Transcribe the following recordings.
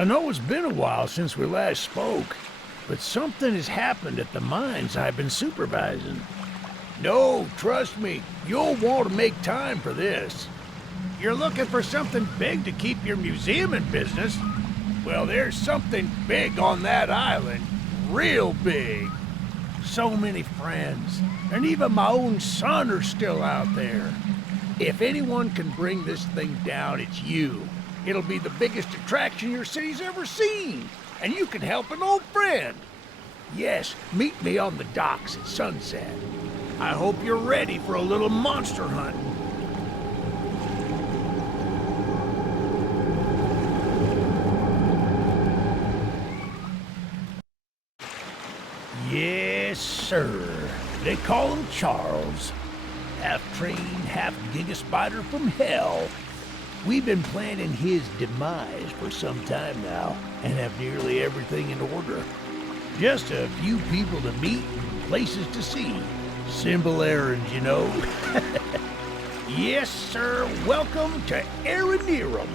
I know it's been a while since we last spoke, but something has happened at the mines I've been supervising. No, trust me, you'll want to make time for this. You're looking for something big to keep your museum in business? Well, there's something big on that island. Real big. So many friends, and even my own son are still out there. If anyone can bring this thing down, it's you. It'll be the biggest attraction your city's ever seen, and you can help an old friend. Yes, meet me on the docks at sunset. I hope you're ready for a little monster hunt. Yes, sir. They call him Charles. Half-trained, half-giga-spider from hell. We've been planning his demise for some time now, and have nearly everything in order. Just a few people to meet and places to see. Simple errands, you know. Yes, sir. Welcome to Aranerum,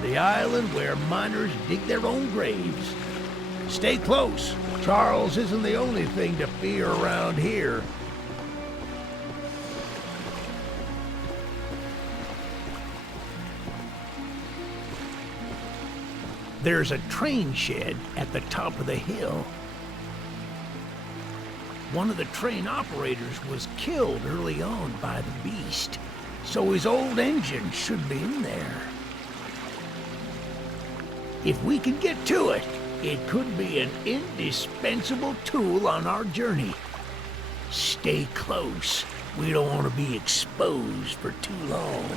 the island where miners dig their own graves. Stay close. Charles isn't the only thing to fear around here. There's a train shed at the top of the hill. One of the train operators was killed early on by the beast, so his old engine should be in there. If we can get to it, it could be an indispensable tool on our journey. Stay close. We don't want to be exposed for too long.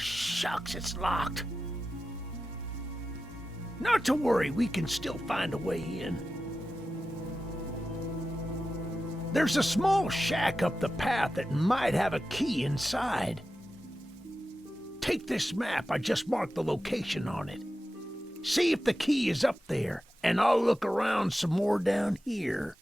Shucks, it's locked. Not to worry, we can still find a way in. There's a small shack up the path that might have a key inside. Take this map, I just marked the location on it. See if the key is up there, and I'll look around some more down here.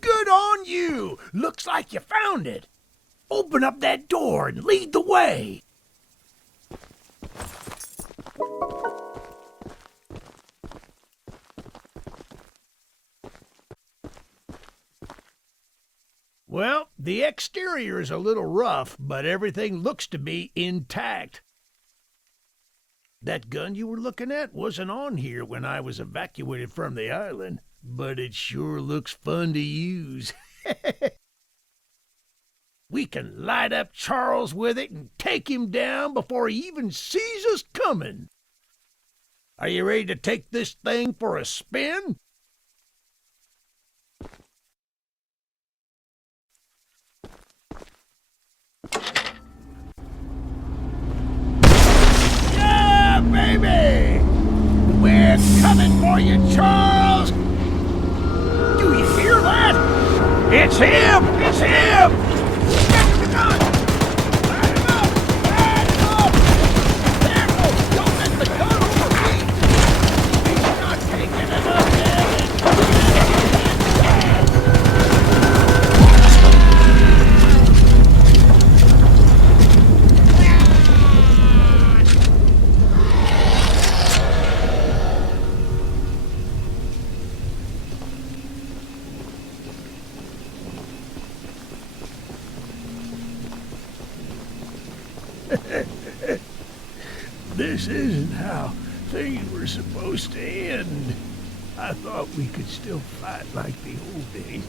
Good on you! Looks like you found it. Open up that door and lead the way. Well, the exterior is a little rough, but everything looks to be intact. That gun you were looking at wasn't on here when I was evacuated from the island, but it sure looks fun to use. We can light up Charles with it and take him down before he even sees us coming. Are you ready to take this thing for a spin? Yeah, baby! We're coming for you, Charles! Do you hear that? It's him! It's him! Get to the gun! Light him up! Light him up! Careful! Don't let the gun overheat! He's not taking enough damage! This isn't how things were supposed to end. I thought we could still fight like the old days.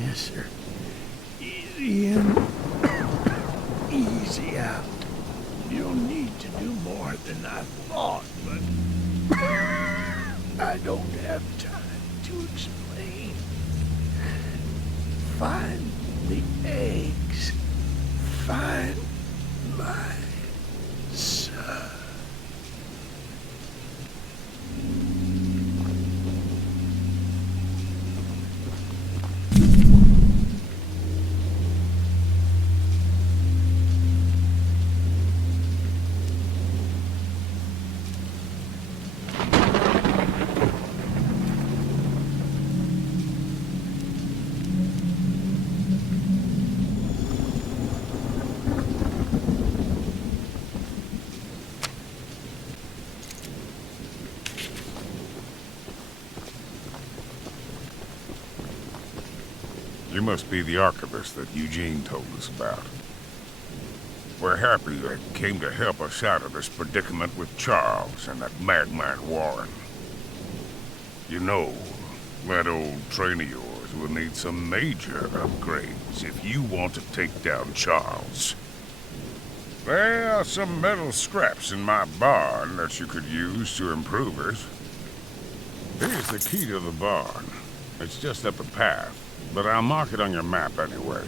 Yes, sir. Easy in, easy out. You'll need to do more than I thought, but I don't have time to explain. Find the eggs. Find my son. You must be the archivist that Eugene told us about. We're happy you came to help us out of this predicament with Charles and that madman Warren. You know, that old train of yours will need some major upgrades if you want to take down Charles. There are some metal scraps in my barn that you could use to improve it. Here's the key to the barn. It's just up a path. But I'll mark it on your map anyway.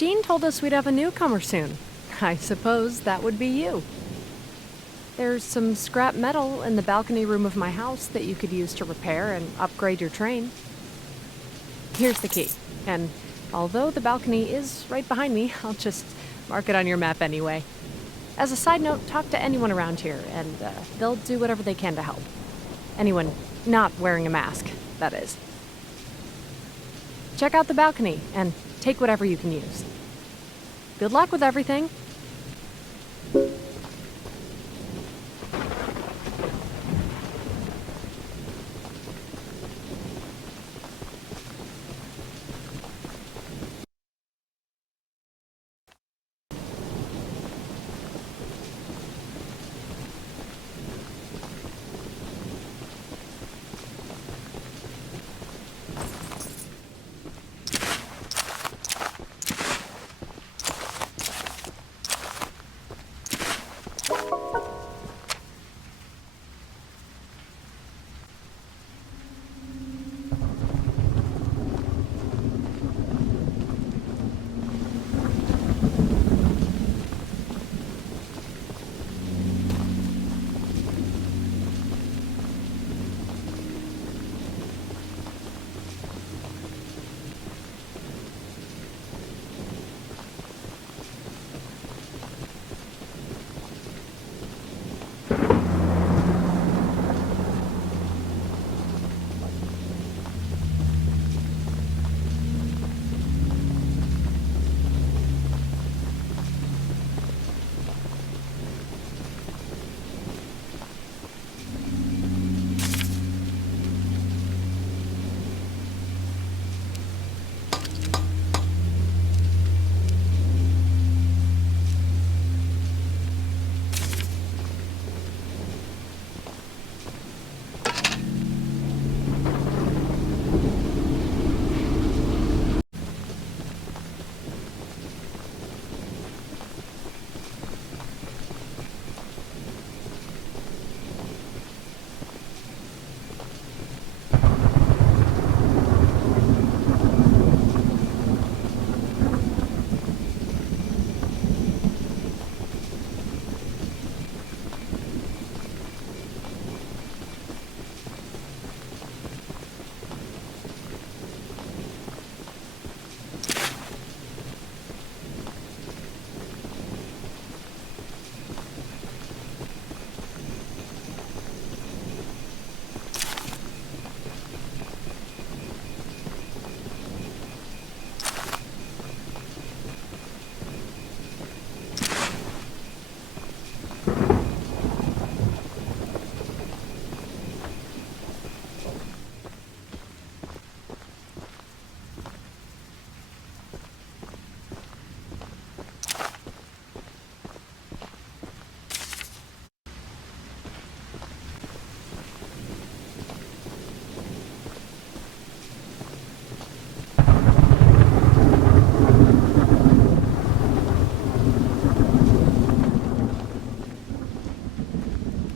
Eugene told us we'd have a newcomer soon. I suppose that would be you. There's some scrap metal in the balcony room of my house that you could use to repair and upgrade your train. Here's the key, and although the balcony is right behind me, I'll just mark it on your map anyway. As a side note, talk to anyone around here, and they'll do whatever they can to help. Anyone not wearing a mask, that is. Check out the balcony, and take whatever you can use. Good luck with everything.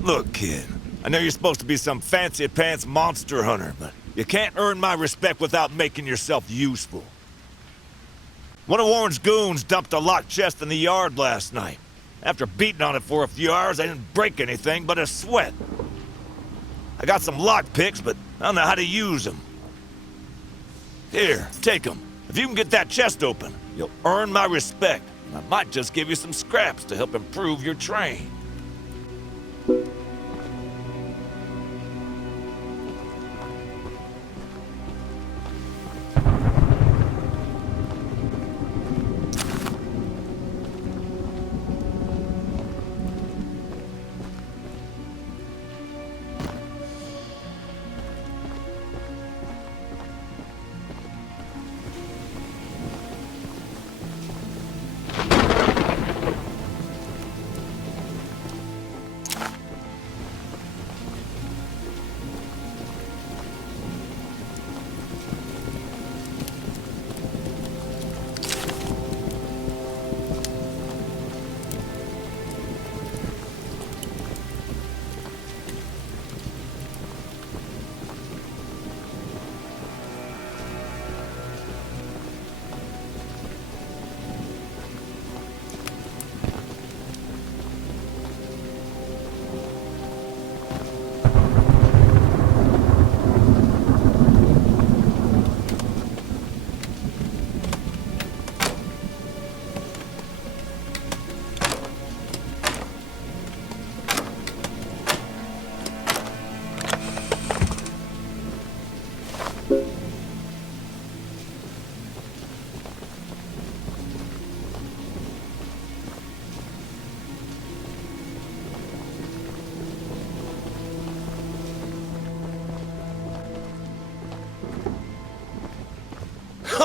Look, kid, I know you're supposed to be some fancy-pants monster hunter, but you can't earn my respect without making yourself useful. One of Warren's goons dumped a locked chest in the yard last night. After beating on it for a few hours, I didn't break anything but a sweat. I got some lock picks, but I don't know how to use them. Here, take them. If you can get that chest open, you'll earn my respect. And I might just give you some scraps to help improve your train.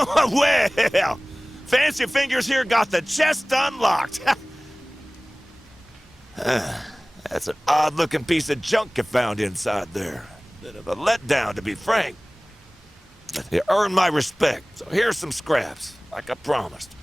Well, Fancy Fingers here got the chest unlocked. That's an odd-looking piece of junk you found inside there. Bit of a letdown, to be frank. But you earned my respect, so here's some scraps, like I promised.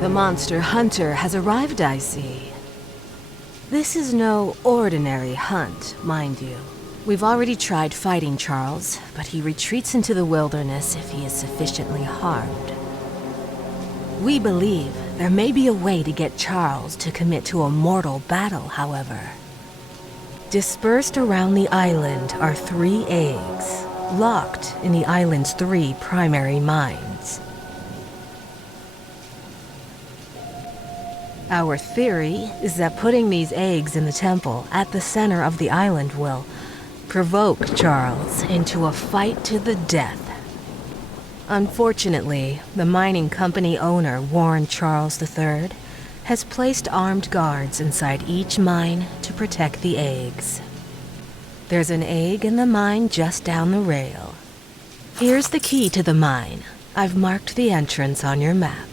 The monster hunter has arrived, I see. This is no ordinary hunt, mind you. We've already tried fighting Charles, but he retreats into the wilderness if he is sufficiently harmed. We believe there may be a way to get Charles to commit to a mortal battle, however. Dispersed around the island are 3 eggs, locked in the island's 3 primary mines. Our theory is that putting these eggs in the temple at the center of the island will provoke Charles into a fight to the death. Unfortunately, the mining company owner, Warren Charles III, has placed armed guards inside each mine to protect the eggs. There's an egg in the mine just down the rail. Here's the key to the mine. I've marked the entrance on your map.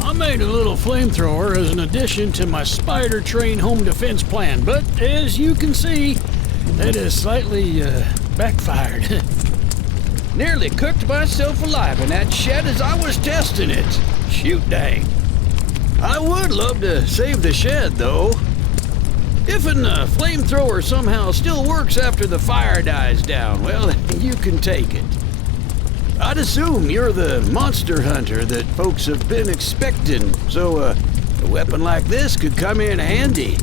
I made a little flamethrower as an addition to my spider train home defense plan, but as you can see, that has slightly backfired. Nearly cooked myself alive in that shed as I was testing it. Shoot dang. I would love to save the shed, though. If a flamethrower somehow still works after the fire dies down, well, you can take it. I'd assume you're the monster hunter that folks have been expecting, so a weapon like this could come in handy.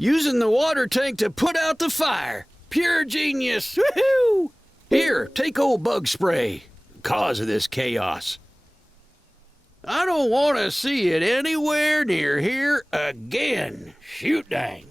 Using the water tank to put out the fire. Pure genius. Woohoo! Here, take old bug spray. Cause of this chaos. I don't want to see it anywhere near here again. Shoot dang.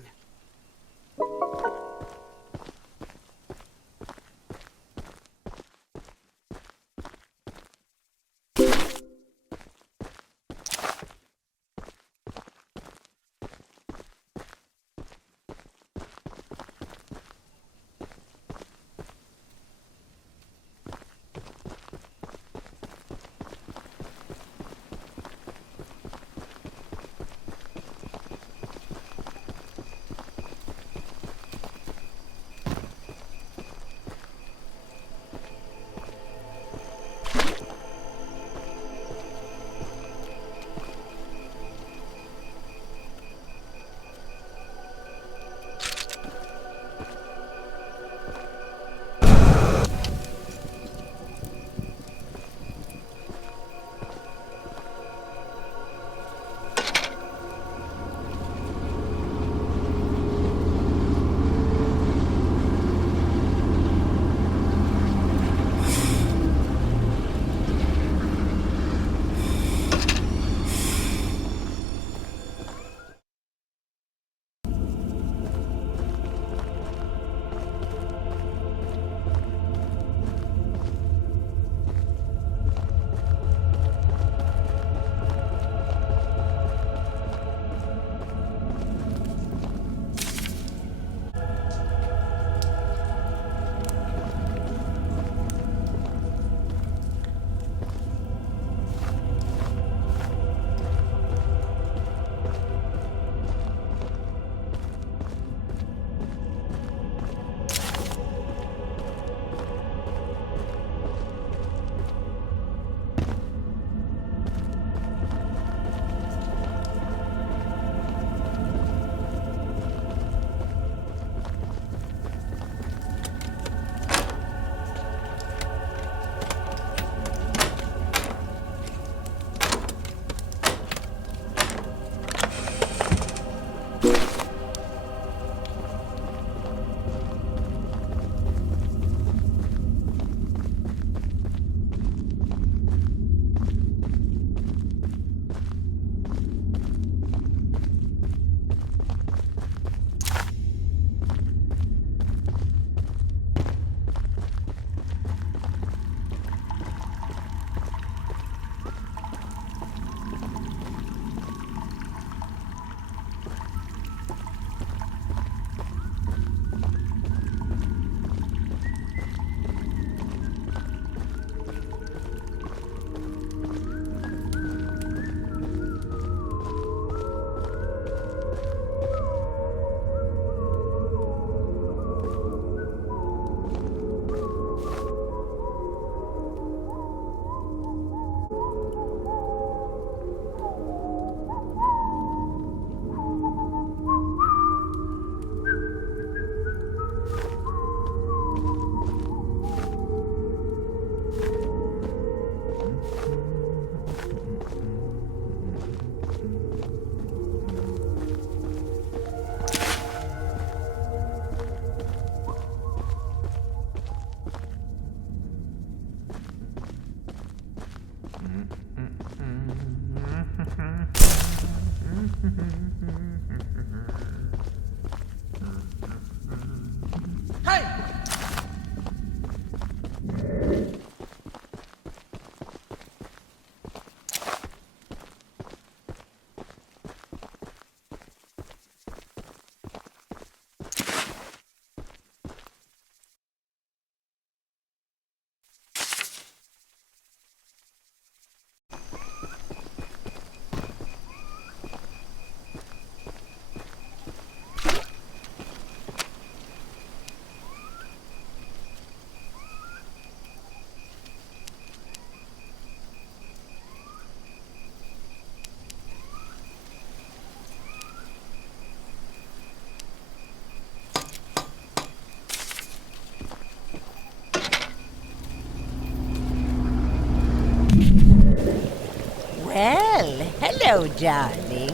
Well, hello, darling.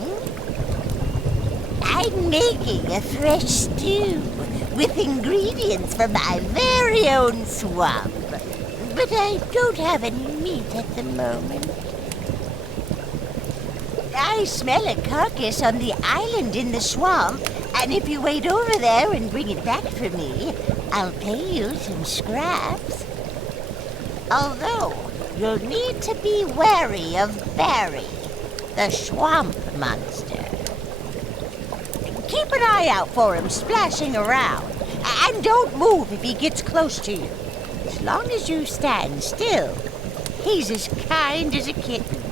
I'm making a fresh stew with ingredients from my very own swamp. But I don't have any meat at the moment. I smell a carcass on the island in the swamp, and if you wait over there and bring it back for me, I'll pay you some scraps. Although, you'll need to be wary of Barry, the swamp monster. Keep an eye out for him splashing around, and don't move if he gets close to you. As long as you stand still, he's as kind as a kitten.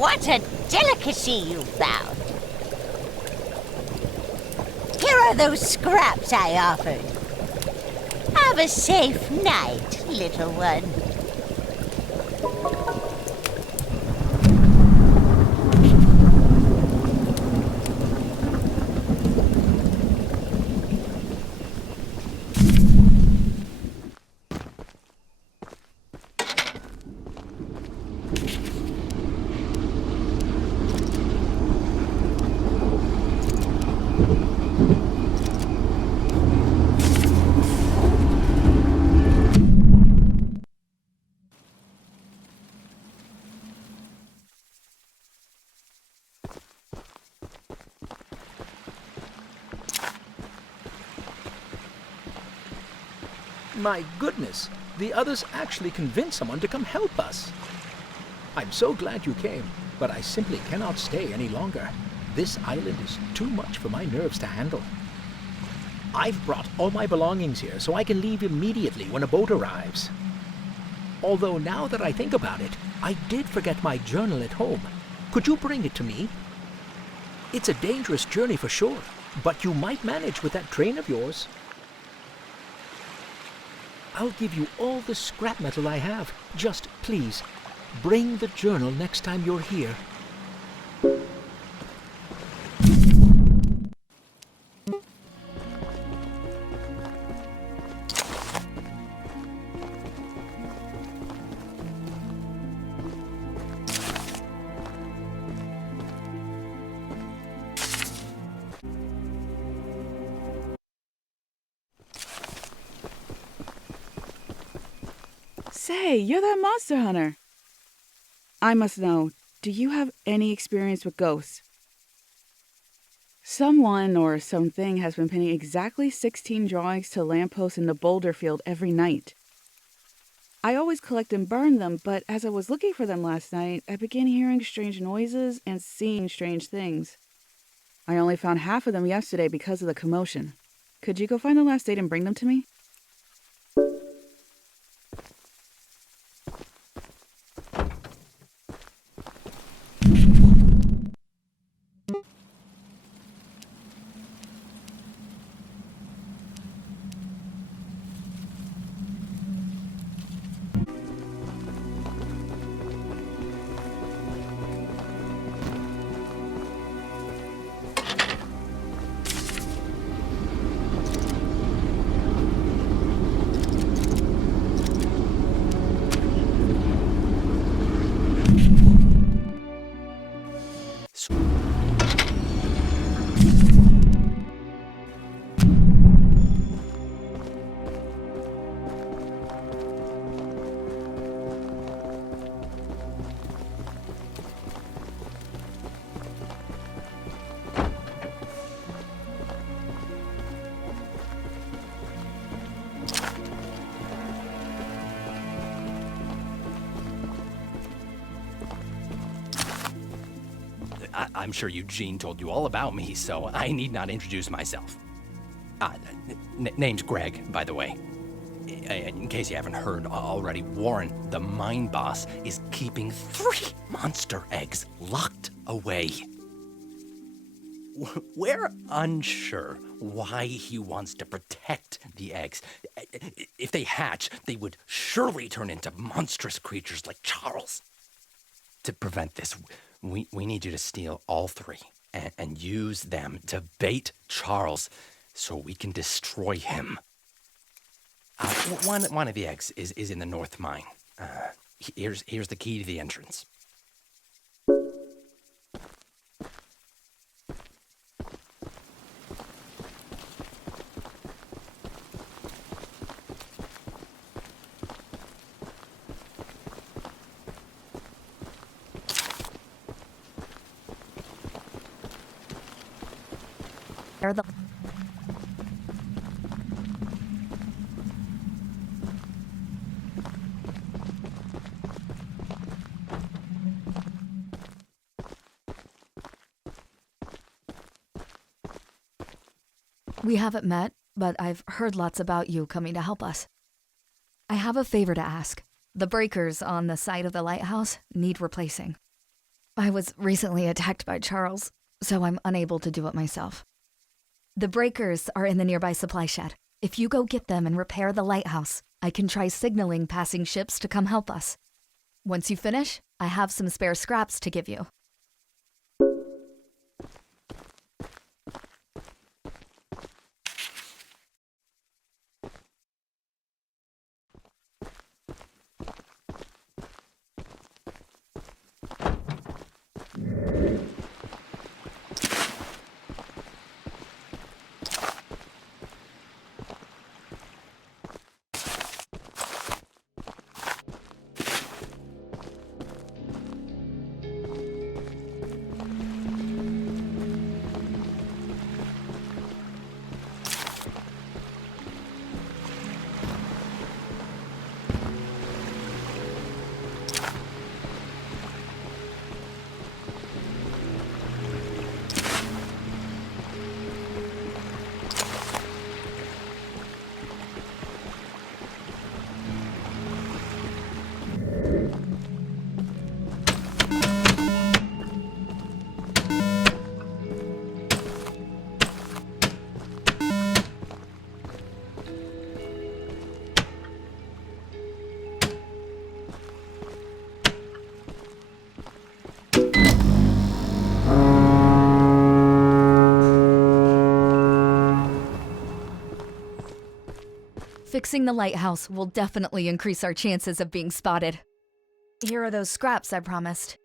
What a delicacy you found! Here are those scraps I offered. Have a safe night, little one. My goodness, the others actually convinced someone to come help us. I'm so glad you came, but I simply cannot stay any longer. This island is too much for my nerves to handle. I've brought all my belongings here so I can leave immediately when a boat arrives. Although now that I think about it, I did forget my journal at home. Could you bring it to me? It's a dangerous journey for sure, but you might manage with that train of yours. I'll give you all the scrap metal I have. Just please, bring the journal next time you're here. Say, you're that monster hunter. I must know, do you have any experience with ghosts? Someone or something has been pinning exactly 16 drawings to lampposts in the boulder field every night. I always collect and burn them, but as I was looking for them last night, I began hearing strange noises and seeing strange things. I only found half of them yesterday because of the commotion. Could you go find the last date and bring them to me? I'm sure Eugene told you all about me, so I need not introduce myself. Name's Greg, by the way. In case you haven't heard already, Warren, the mine boss, is keeping 3 monster eggs locked away. We're unsure why he wants to protect the eggs. If they hatch, they would surely turn into monstrous creatures like Charles. To prevent this, we need you to steal all 3 and use them to bait Charles so we can destroy him. One of the eggs is in the north mine. Here's the key to the entrance. We haven't met, but I've heard lots about you coming to help us. I have a favor to ask. The breakers on the side of the lighthouse need replacing. I was recently attacked by Charles, so I'm unable to do it myself. The breakers are in the nearby supply shed. If you go get them and repair the lighthouse, I can try signaling passing ships to come help us. Once you finish, I have some spare scraps to give you. Fixing the lighthouse will definitely increase our chances of being spotted. Here are those scraps I promised.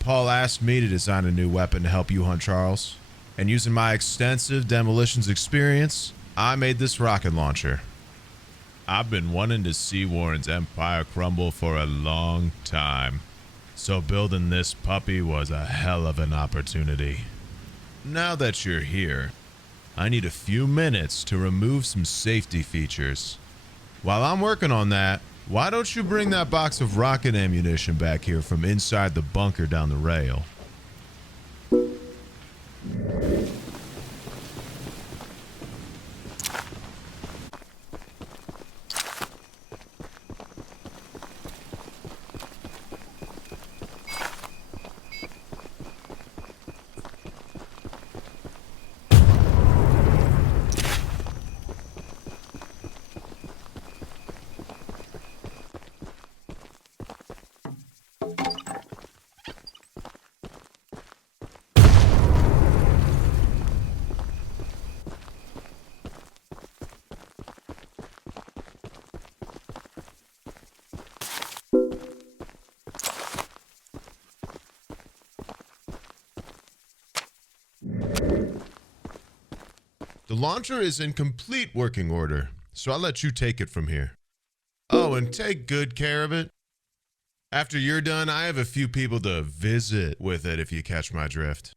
Paul asked me to design a new weapon to help you hunt Charles, and using my extensive demolitions experience, I made this rocket launcher. I've been wanting to see Warren's empire crumble for a long time, so building this puppy was a hell of an opportunity. Now that you're here, I need a few minutes to remove some safety features. While I'm working on that, why don't you bring that box of rocket ammunition back here from inside the bunker down the rail? launcher is in complete working order, so I'll let you take it from here. Oh, and take good care of it. After you're done, I have a few people to visit with it, if you catch my drift.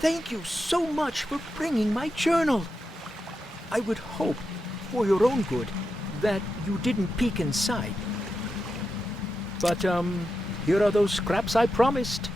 Thank you so much for bringing my journal. I would hope, for your own good, that you didn't peek inside. But, here are those scraps I promised.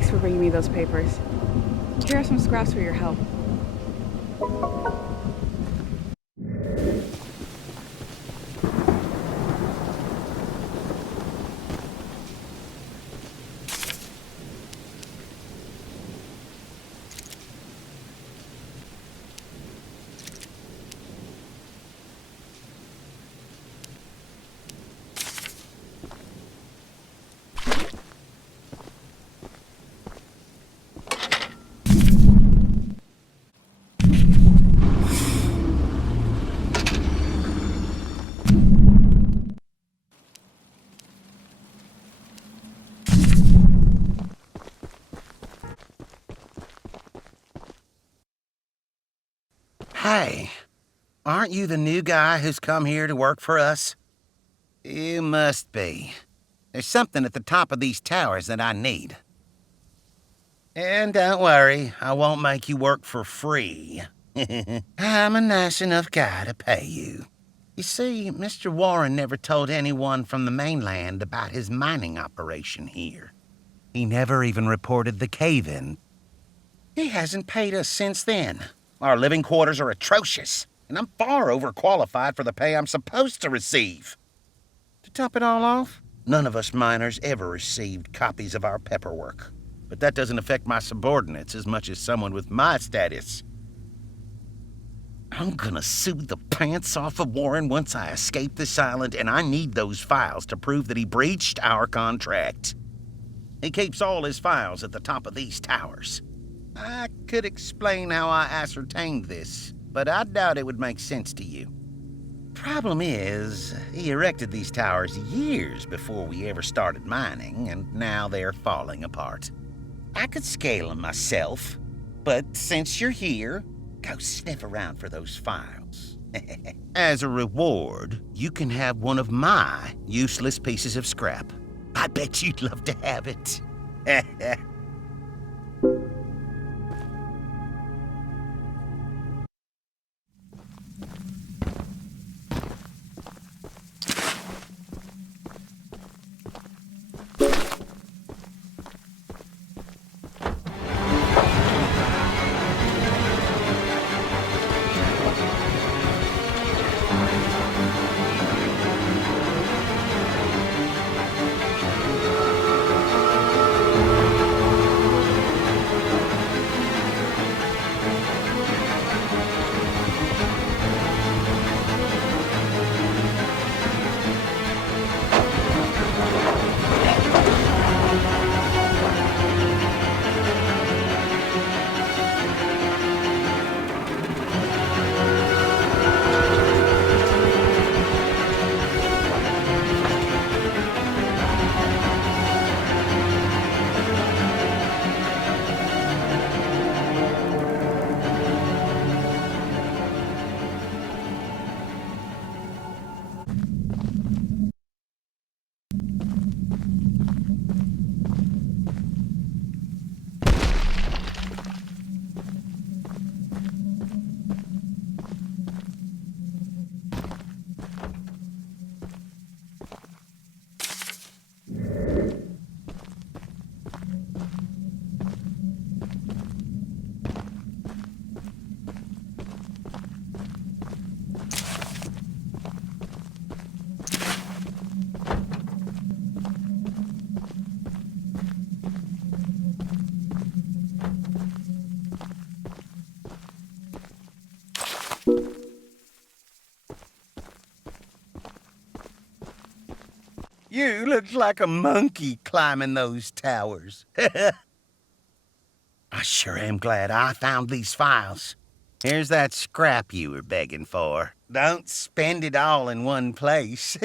Thanks for bringing me those papers. Here are some scraps for your help. Hey, aren't you the new guy who's come here to work for us? You must be. There's something at the top of these towers that I need. And don't worry, I won't make you work for free. I'm a nice enough guy to pay you. You see, Mr. Warren never told anyone from the mainland about his mining operation here. He never even reported the cave-in. He hasn't paid us since then. Our living quarters are atrocious, and I'm far overqualified for the pay I'm supposed to receive. To top it all off, none of us miners ever received copies of our paperwork. But that doesn't affect my subordinates as much as someone with my status. I'm gonna sue the pants off of Warren once I escape this island, and I need those files to prove that he breached our contract. He keeps all his files at the top of these towers. I could explain how I ascertained this, but I doubt it would make sense to you. Problem is, he erected these towers years before we ever started mining, and now they're falling apart. I could scale them myself, but since you're here, go sniff around for those files. As a reward, you can have one of my useless pieces of scrap. I bet you'd love to have it. You look like a monkey climbing those towers. I sure am glad I found these files. Here's that scrap you were begging for. Don't spend it all in one place.